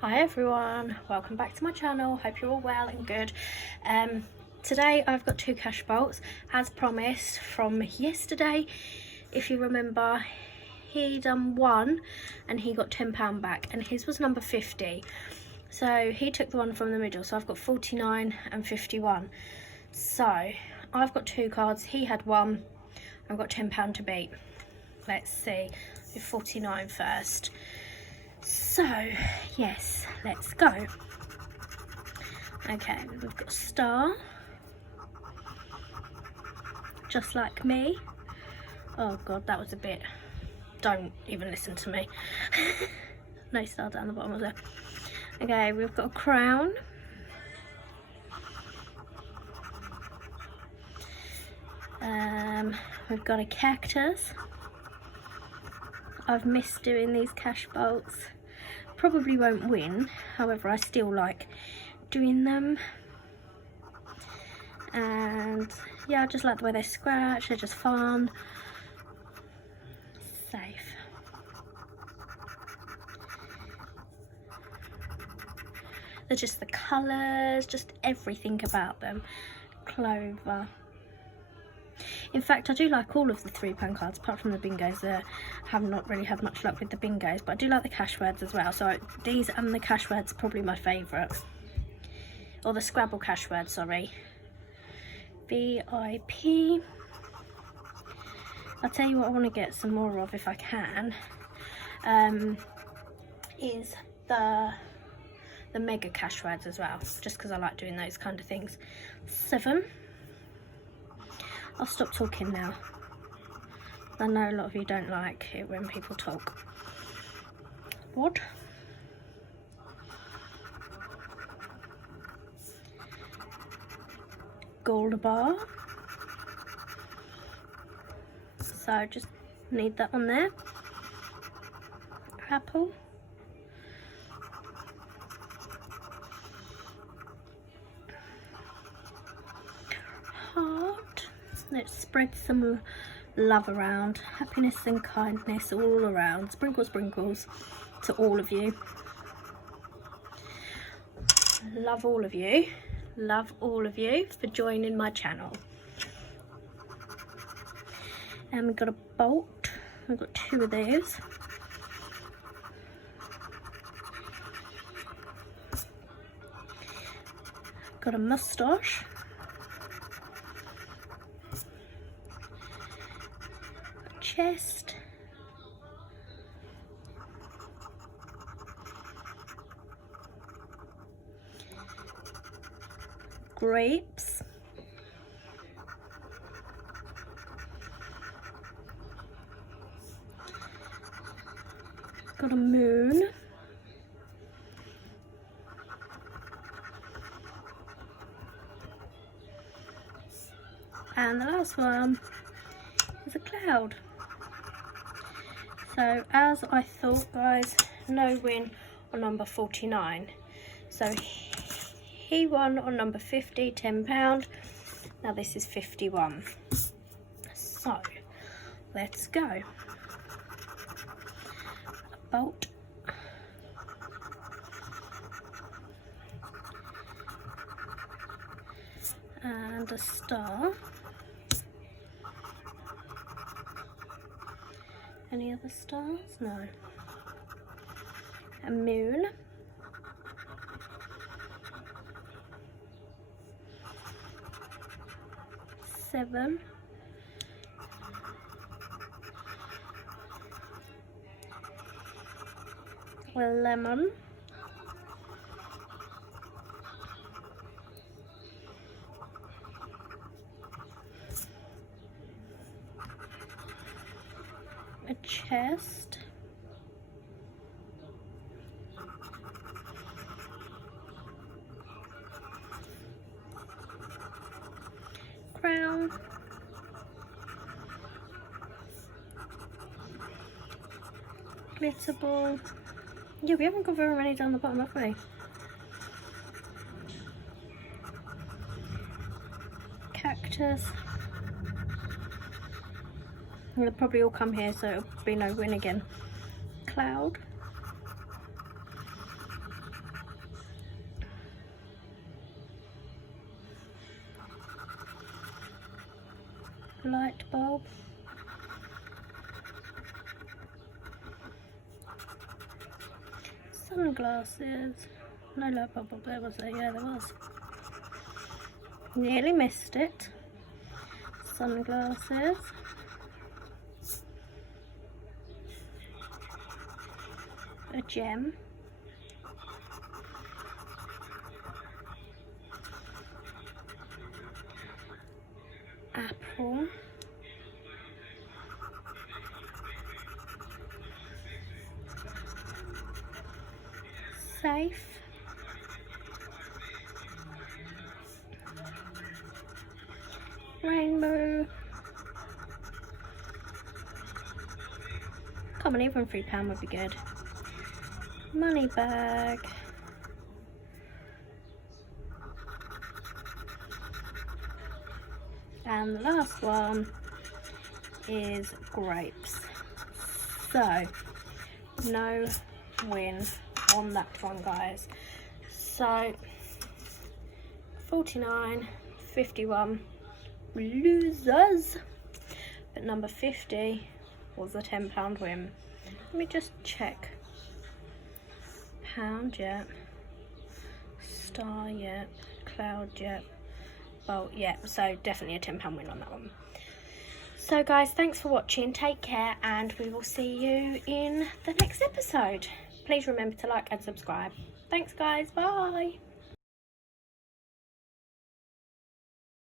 Hi everyone, welcome back to my channel. Hope you're all well and good. Today I've got two cash bolts as promised from yesterday. If you remember, he done one and he got £10 back and his was number 50. So he took the one from the middle, so I've got 49 and 51. So I've got two cards, he had one. I've got £10 to beat. Let's see, with 49 first. So yes, let's go. Okay, we've got star, just like me. Oh god, that was a bit, don't even listen to me. No star down the bottom of there. Okay, we've got a crown, we've got a cactus. I've missed doing these cash bolts. Probably won't win, however I still like doing them. And yeah, I just like the way they scratch, they're just fun. Safe. They're just the colours, just everything about them. Clover. In fact, I do like all of the £3 cards, apart from the bingos. Have not really had much luck with the bingos, but I do like the cash words as well. So these and the cash words are probably my favourite. Or the Scrabble cash words, sorry. VIP. I'll tell you what I want to get some more of if I can. Is the mega cash words as well, just because I like doing those kind of things. 7. I'll stop talking now. I know a lot of you don't like it when people talk. What? Gold bar. So just need that on there. Apple. Heart. Let's spread some love around. Happiness and kindness all around. Sprinkles, sprinkles to all of you. Love all of you. Love all of you for joining my channel. And we've got a bolt. We've got 2 of those. Got a moustache. Chest. Grapes. Got a moon. And the last one is a cloud. So as I thought, guys, no win on number 49. So he won on number 50, £10. Now this is 51. So let's go. A bolt. And a star. Any other stars? No. A moon. Seven. A lemon. A chest. Crown. Glitter ball. Yeah, we haven't got very many down the bottom, have we? Cactus. They'll probably all come here, so it'll be no win again. Cloud. light bulb. Sunglasses. No light bulb up there, was there? Yeah, there was. Nearly missed it. Sunglasses. A gem. Apple. Safe. Rainbow. Come on, even £3 would be good. Money bag. And the last one is grapes. So, no win on that one, guys. So, 49, 51 losers. But number 50 was a £10 win. Let me just check. Pound, yep. Star, yep. Cloud, yep. Bolt, yep. So definitely a £10 win on that one. So guys, thanks for watching. Take care, and we will see you in the next episode. Please remember to like and subscribe. Thanks guys. Bye.